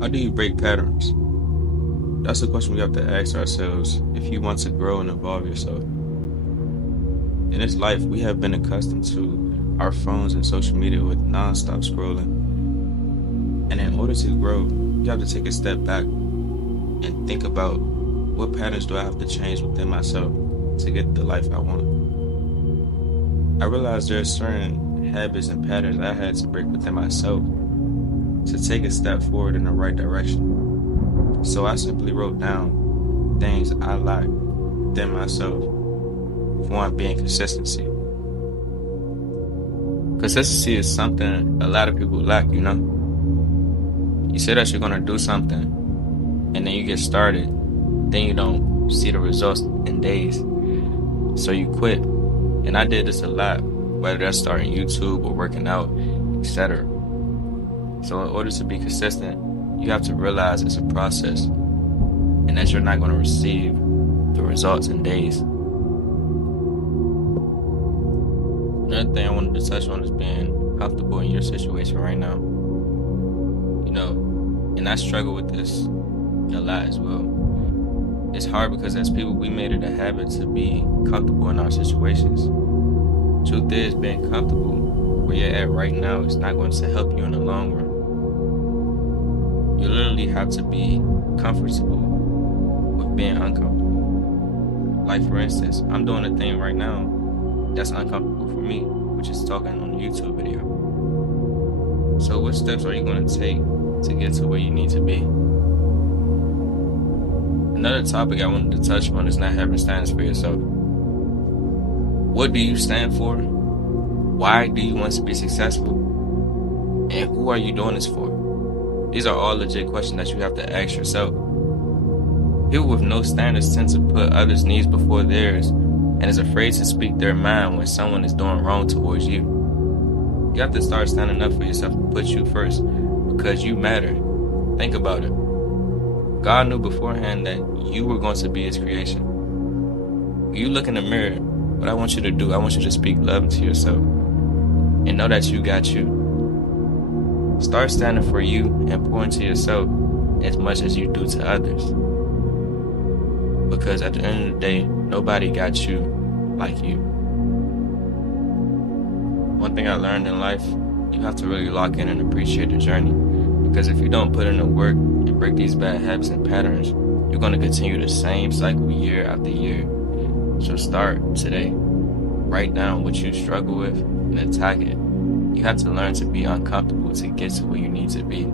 How do you break patterns? That's the question we have to ask ourselves if you want to grow and evolve yourself. In this life, we have been accustomed to our phones and social media with non-stop scrolling. And in order to grow, you have to take a step back and think about what patterns do I have to change within myself to get the life I want. I realized there are certain habits and patterns I had to break within myself to take a step forward in the right direction. So I simply wrote down things I like within myself. One being consistency. Consistency is something a lot of people lack, you know? You say that you're gonna do something and then you get started, then you don't see the results in days. So you quit. And I did this a lot, whether that's starting YouTube or working out, etc. So in order to be consistent, you have to realize it's a process and that you're not going to receive the results in days. Another thing I wanted to touch on is being comfortable in your situation right now. You know, and I struggle with this a lot as well. It's hard because as people, we made it a habit to be comfortable in our situations. Truth is, being comfortable where you're at right now is not going to help you in the long run. You literally have to be comfortable with being uncomfortable. Like for instance, I'm doing a thing right now that's uncomfortable for me, which is talking on a YouTube video. So what steps are you going to take to get to where you need to be? Another topic I wanted to touch on is not having standards for yourself. What do you stand for? Why do you want to be successful? And who are you doing this for? These are all legit questions that you have to ask yourself. People with no standards tend to put others' needs before theirs and is afraid to speak their mind when someone is doing wrong towards you. You have to start standing up for yourself and put you first because you matter. Think about it. God knew beforehand that you were going to be his creation. When you look in the mirror, what I want you to do, I want you to speak love to yourself and know that you got you. Start standing for you and pour into yourself as much as you do to others. Because at the end of the day, nobody got you like you. One thing I learned in life, you have to really lock in and appreciate the journey. Because if you don't put in the work and break these bad habits and patterns, you're going to continue the same cycle year after year. So start today. Write down what you struggle with and attack it. You have to learn to be uncomfortable to get to where you need to be.